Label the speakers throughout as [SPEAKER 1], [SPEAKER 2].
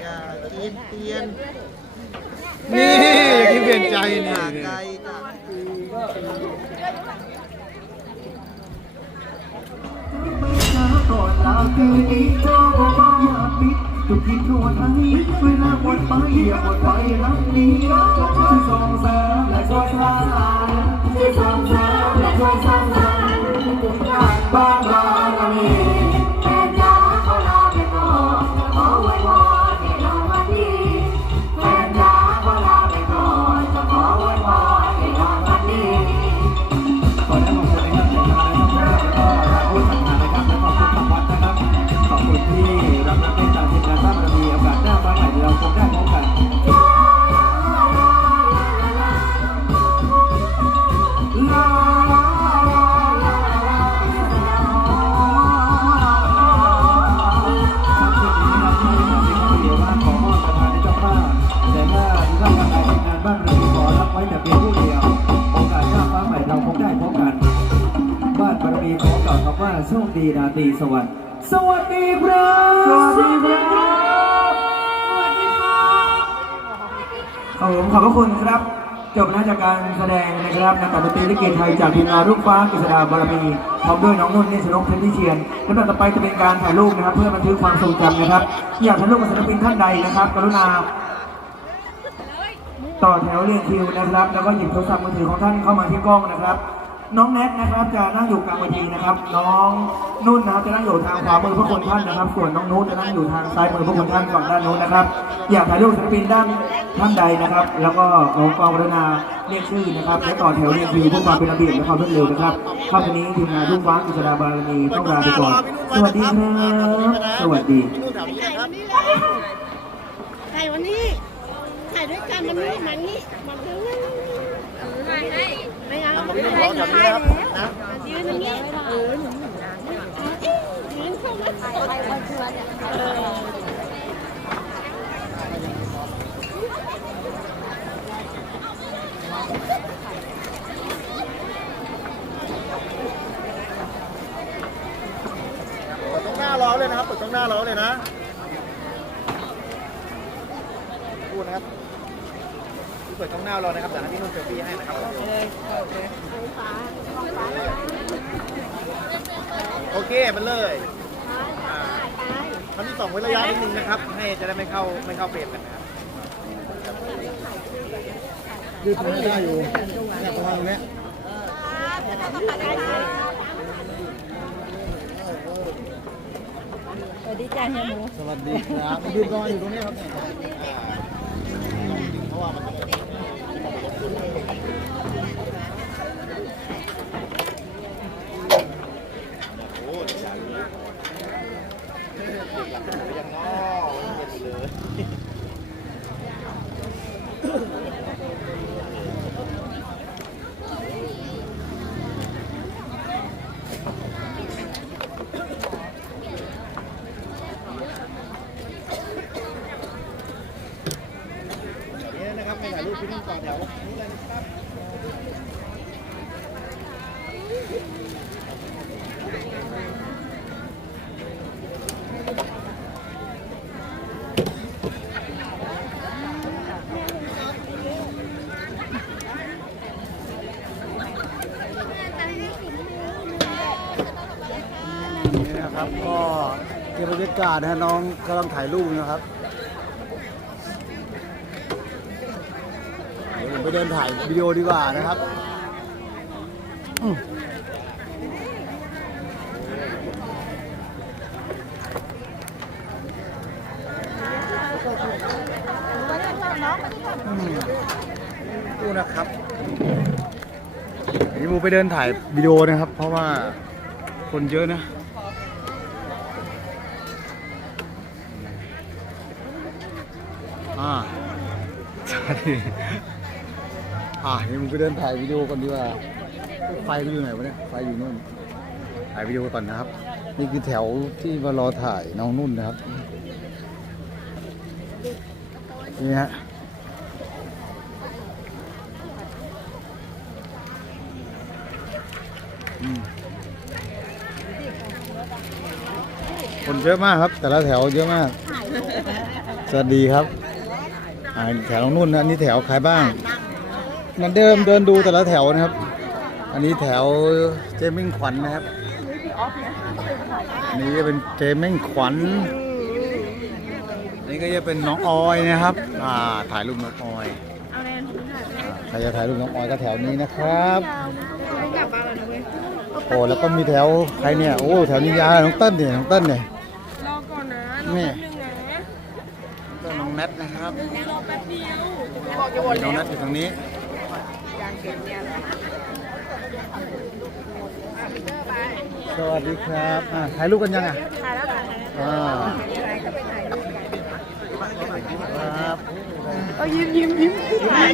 [SPEAKER 1] อย่าคิดเปลี่ยน
[SPEAKER 2] นี่อย่าคิดเปลี่ยนใจนี่
[SPEAKER 1] ห่างไกลจาก
[SPEAKER 3] ก่อนลาคืนนี้เจ้าบอกว่าอย่าปิดจุดที่นวดให้เวลาหมดไปอย่าหมดไปรักนี้ที่สองแสนและช่วยสร้างสรรค์ที่สองแสนและช่วยสร้างสรรค์บ้านเรานี่ำว่าโชคดีราตรีสวัสดิ์สวัสดีครับ สวัสดีครับครับผมขอบพระคุณครับ จบหน้าจากการแสดงนะครับนักการดนตรีลิเกไทยจากทีมงานลูกฟ้ากฤษดาบารมีพร้อมด้วยน้องนุ่นเนชนกเพชรวิเชียนลำดับต่อไปจะเป็นการถ่ายรูปนะครับ เพื่อบันทึกความทรงจำนะครับ อยากถ่ายรูปกับศิลปินท่านใดนะครับ กรุณาต่อแถวเรียงคิวนะครับ แล้วก็หยิบโทรศัพท์มือถือของท่านเข้ามาที่กล้องนะครับ น้องแนทนะครับจะนั่งอยู่กลางเวทีนะครับ น้องนุ่นนะครับจะนั่งอยู่ทางขวามือพระคุณท่านนะครับ ส่วนน้องนุ้จะนั่งอยู่ทางซ้ายมือพระคุณท่านฝั่งด้านนู้นนะครับ อยากถ่ายรูปศิลปินด้านท่านใดนะครับ แล้วก็ขอกองรณาเรียกชื่อนะครับและต่อแถวเรียงคิวเพื่อความเป็นระเบียบและความรวดเร็วนะครับข้าวันนี้ทีมงานลูกฟ้ากิจดาบารมีต้องลาไปก่อนสวัสดีครับสวัสดี
[SPEAKER 1] พี่นุ่นแถวนี้นะครับ
[SPEAKER 4] ถ่ายวันนี้ถ่ายด้วยกันมันนี่มันนี่มันนี่ ถ่ายให้อา
[SPEAKER 1] ครับผม
[SPEAKER 4] ไม่
[SPEAKER 1] พี่นุ่น
[SPEAKER 4] ได้
[SPEAKER 1] รอแถวนี้นะครับนะ
[SPEAKER 4] ยืนอย่างนี้เออหนูยืนเข้ามาถ่ายอะไรวันชวนเนี่ย
[SPEAKER 1] เปิดตรงหน้าล้อเลยนะครับเปิดตรงหน้าล้อเลยนะพูดนะครับ พี่เปิดตรงหน้ารอนะครับแต่ให้พี่นุ่นเซลฟี่ให้นะครับ โอเคไปเลยอ่าคำที่สองเว้นระยะนิดนึงนะครับ ให้จะได้ไม่เข้าไม่เข้าเฟรมกันนะครับยืดตรงนี้ได้อยู่เนี่ยประมาณตรงเนี้ย
[SPEAKER 4] สวัสดีจ้าเฮียหมู
[SPEAKER 1] สวัสดีครับยืนรออยู่ตรงนี้ครับเนี่ยเพราะว่ามันจะโอ้ยอย่างนี้ยังงอเป็นเลย นี่นะครับไปถ่ายรูปพี่นุ่นก่อนแถวนี้เลยนะครับ
[SPEAKER 2] นะครับ ก็เก็บบรรยากาศนะฮะน้องกำลังถ่ายรูปนะครับเดี๋ยวผมไปเดินถ่ายวิดีโอดีกว่านะครับอือดูนะครับเดี๋ยวผมไปเดินถ่ายวิดีโอนะครับ เพราะว่าคนเยอะนะ อ่าใช่ อ่าเดี๋ยวมึงไปเดินถ่ายวิดีโอก่อนดีกว่า ไฟมันอยู่ไหนวะเนี่ย ไฟอยู่นู่น ถ่ายวิดีโอก่อนนะครับ นี่คือแถวที่มารอถ่ายน้องนุ่นนะครับ นี่ฮะคนเยอะมากครับ แต่ละแถวเยอะมาก สวัสดีครับ อ่าแถวตรงนู้นนะอันนี้แถวใครบ้างเหมือนเดิมเดินดูแต่ละแถวนะครับ อันนี้แถวเจมิ่งขวัญนะครับอันนี้จะเป็นเจมิ่งขวัญอันนี้ก็จะเป็นน้องออยนะครับ อ่าถ่ายรูปน้องออยใครจะถ่ายรูปน้องออยก็แถวนี้นะครับ
[SPEAKER 4] กลับบ้านแล้วเว้ย
[SPEAKER 2] โอ้แล้วก็มีแถวใครเนี่ย โอ้แถวนี้ยาวน้องเต้นเนี่ยน้องเต้นเนี่ย
[SPEAKER 4] รอก่อนนะ
[SPEAKER 2] นี่
[SPEAKER 4] หนึ่งนะ
[SPEAKER 2] ก็น้องแนทนะครับ
[SPEAKER 4] รอ แป๊บเดียวบอกจะวน
[SPEAKER 2] น้อง
[SPEAKER 4] แล้
[SPEAKER 2] แน
[SPEAKER 4] ว
[SPEAKER 2] ทอยู่ทางนี้สวัสดีครับอ่าถ่ายรูปกันยังอะ
[SPEAKER 4] ถ่ายแล้วถ่าย
[SPEAKER 2] อ่าครับ
[SPEAKER 4] เอายิ้มยิ้มยิ้ม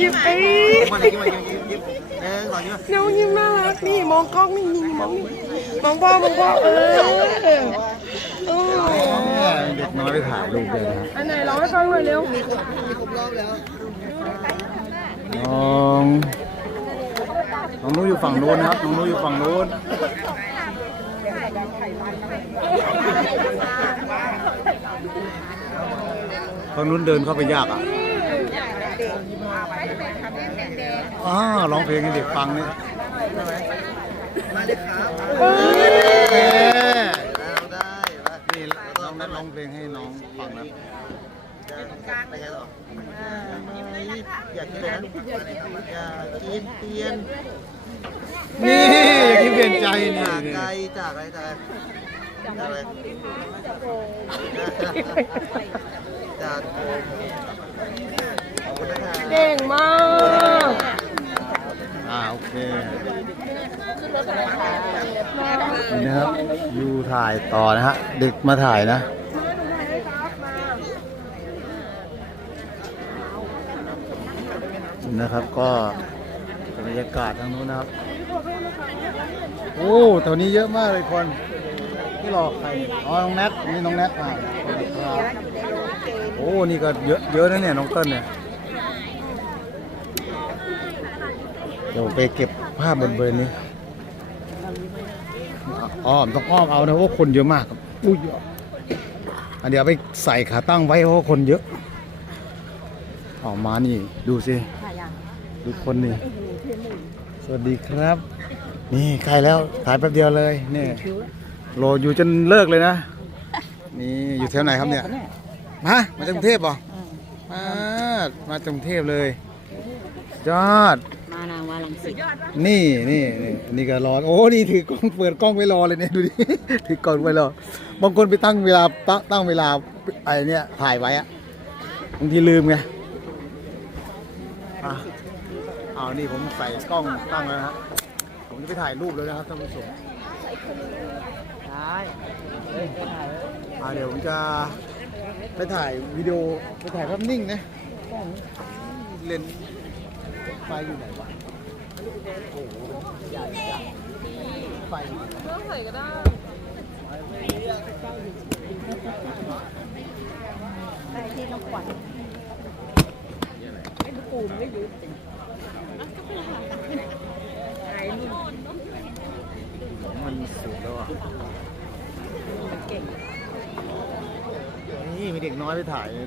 [SPEAKER 4] ยิ้มเอ้ย
[SPEAKER 1] มาเลยยิ้มมายิ้มยิ้มยิ้มเออก่อนยิ้ม
[SPEAKER 4] น้องยิ้มน่ารักนี่มองกล้องนี่ยิงมองนี่มองพ่อมองพ่อเออ เออ
[SPEAKER 2] เด็กน้อยไปถ่ายรูปเลยนะ
[SPEAKER 4] อันไหนร้องให้ฟังหน่อยเร็ว
[SPEAKER 2] น้องน้องนู้อยู่ฝั่งโน้นนะครับน้องนู้อยู่ฝั่งโน้นฝั่งนู้นเดินเข้าไปยากอะอ๋อร้องเพลงให้เด็กฟังเนี่ย
[SPEAKER 1] มาเลยครับ
[SPEAKER 2] เอ๊ะ
[SPEAKER 1] ได้
[SPEAKER 2] นี่ น้องนัดร้องเพลงให้น้องฟังนะ
[SPEAKER 1] ไปไงต่ออยากกินเลยนะอยากกินเตียน
[SPEAKER 2] นี่อย่าคิดเปลี่ยนใจนี่
[SPEAKER 1] จาก
[SPEAKER 2] นี่
[SPEAKER 1] ไกลจากอะไรจากอะไรจากอะไรจากโกงขอบคุณนะครับ
[SPEAKER 4] เก่งมาก
[SPEAKER 2] อ่าโอเค นี่นะครับอยู่ถ่ายต่อนะฮะ เด็กมาถ่ายนะนะครับก็บรรยากาศทางนู้นนะครับ โอ้แถวนี้เยอะมากเลยคนที่รอใครอ๋อน้องแนทนี่น้องแนทอ่าโอ้นี่ก็เยอะเยอะนะเนี่ยน้องเติ้ลเนี่ยเดี๋ยวไปเก็บภาพบนเบอร์นี้ อ๋อมต้องอ้อมเอานะเพราะคนเยอะมากครับอุ้ยอันเดี๋ยวไปใส่ขาตั้งไว้เพราะว่าคนเยอะออกมานี่ดูสิดูคนนี่สวัสดีครับ นี่ใกล้แล้วถ่ายแป๊บเดียวเลยนี่รออยู่จนเลิกเลยนะนี่อยู่แถวไหนครับเนี่ยมามาจากกรุงเทพเหรอมามาจากกรุงเทพเลยยอด
[SPEAKER 4] มานางวาลังสิต
[SPEAKER 2] นี่นี่นี่นี่ก็รอโอ้นี่ถือกล้องเปิดกล้องไว้รอเลยเนี่ยดูดิ ถือกล้องไว้รอบางคนไปตั้งเวลาตั้งตั้งเวลาไอ้เนี่ยถ่ายไว้อะบางทีลืมไงอะเอานี่ผมใส่กล้องตั้งแล้วนะฮะผมจะไปถ่ายรูปแล้วนะครับท่านผู้ชมได้อ่าเดี๋ยวผมจะไปถ่ายวิดีโอไปถ่ายภาพนิ่งนะกล้องเลนส์ไฟอยู่ไหนวะ โอ้โหใหญ่จังไฟ
[SPEAKER 4] ต้องใส่ก็ได้
[SPEAKER 2] มันสูงแล้วอะนี่มีเด็กน้อยไปถ่ายเลย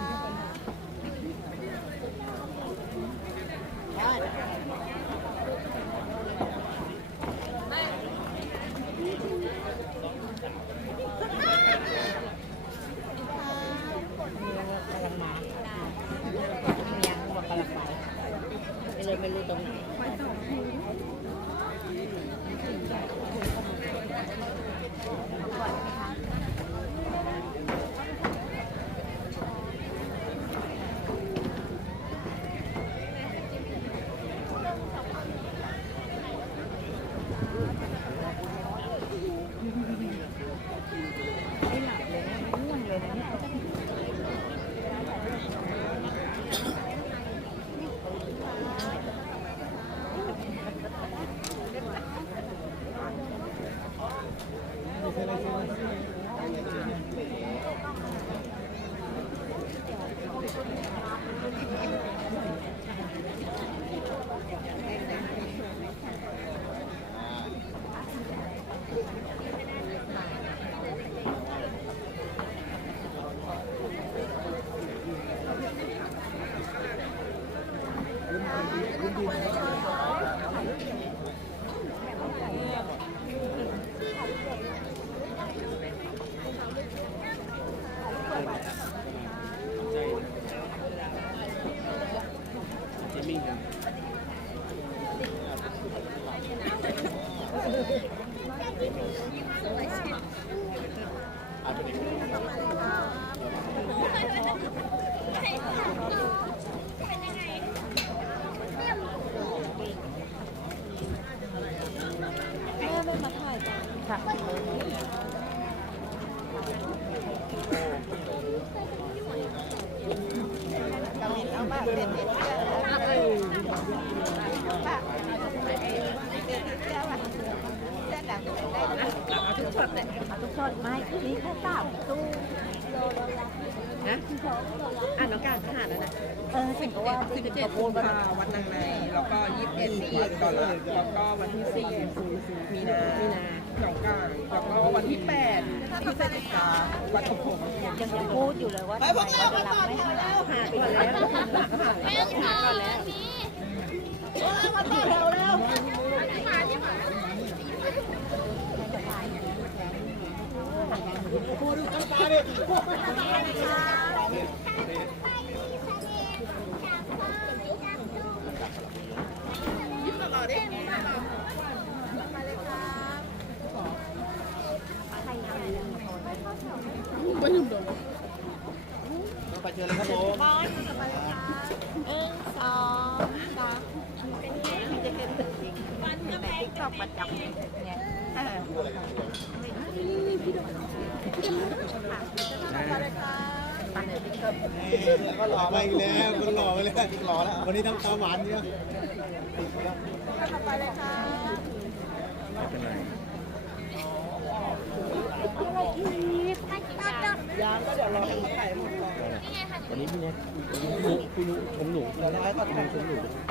[SPEAKER 2] ทุ
[SPEAKER 5] กช็อตเลยทุกช็อตไม่นี้แค่จับตู้นะอ่านน้องการทหารแล้วนะ
[SPEAKER 4] เออสิบว่าสิบเจ็ดกุมาวันนางในแล้วก็ยี่สิบเอ็ดมีก่อนแล้วก็วันที่สี่มีนามีนา หนองกลางแล้วก็วันที่แปดพฤศจิกาวัดอบผม
[SPEAKER 5] ยังยังพูดอยู่เลยว่าทำไมเราจะรับไม่ให้เราหาก่อนแล้วหาก่อนแล้วมาต่อแถวแล้วพูดดูกันตาดิ
[SPEAKER 2] ไปเจอเลยครับผม
[SPEAKER 5] หนึ่งสองสามมีจะเป็นวันกำแพงชอบประจำเนี่ยเออ
[SPEAKER 2] ก็หล่อไปอีกแล้วคนหล่อไปเลยหล่อแล้ว วันนี้ทำตาหวานเยอะ
[SPEAKER 5] ง่ว งนอน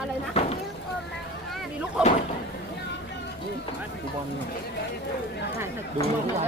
[SPEAKER 5] อนไรนะ มีลูกอม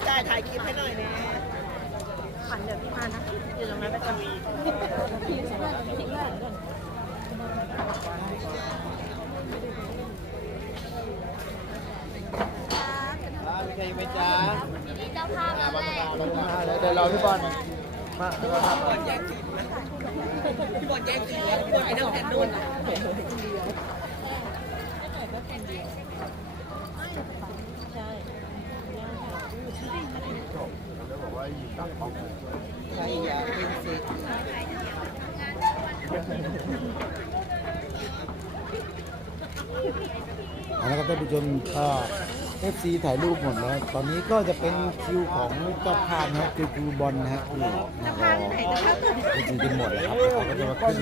[SPEAKER 5] พี่ก้าถ่ายคลิปให้หน่อยนะฝันเดี๋ยวพี่มานะอยู่ตรงนั้นไปก่อนทิ้งเลยทิ้งเลย
[SPEAKER 2] มีใครไปจ้า
[SPEAKER 6] เจ้าภาพแล้วแหละ
[SPEAKER 2] เดี๋ยวเราพี่บอลมา
[SPEAKER 4] พี่บอลแย่งกินนะพี่บอลไปนั่งแทนนู่น
[SPEAKER 5] ใช่ ใครอยากเป็นเศรษฐี
[SPEAKER 2] เอาละครับท่านผู้ชมก็เอฟซีถ่ายรูปหมดแล้ว ตอนนี้ก็จะเป็นคิวของเจ้าภาพนะครับคือคิวบอลนะฮะที่รอเอฟซีจนหมดแล้วครับเขาก็จะมาขึ้น